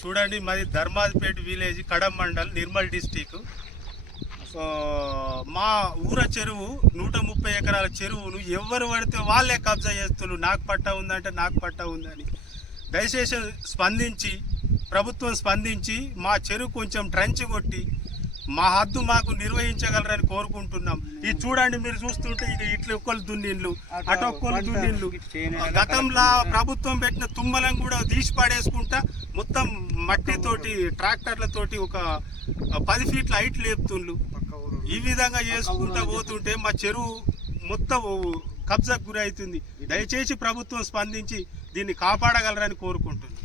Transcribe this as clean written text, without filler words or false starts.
చూడండి, మాది ధర్మాజ్పేట్ village, కడమ mandal, Nirmal district. మా ఊర చెరువు 130 ఎకరాల చెరువును ఎవరు పడితే వాళ్ళే కబ్జా చేస్తున్నారు. నాకు పట్టా ఉందంటే నాకు పట్టా ఉందని. దయచేసి స్పందించి, ప్రభుత్వం స్పందించి మా చెరువు కొంచెం ట్రంచ్ కొట్టి మా హద్దు మాకు నిర్వహించగలరని కోరుకుంటున్నాం. ఇది చూడండి, మీరు చూస్తుంటే ఇది ఇట్లా ఒక్కళ్ళు దున్నిళ్ళు, అటొక్కళ్ళు దున్నిళ్ళు. గతంలో ప్రభుత్వం పెట్టిన తుమ్మలను కూడా తీసి పడేసుకుంటా మొత్తం మట్టితోటి ట్రాక్టర్లతోటి ఒక 10 ఫీట్ల హైట్ లేపుతుండ్లు. ఈ విధంగా చేసుకుంటా పోతుంటే మా చెరువు మొత్తం కబ్జాకు గురి అవుతుంది. దయచేసి ప్రభుత్వం స్పందించి దీన్ని కాపాడగలరని కోరుకుంటున్నాం.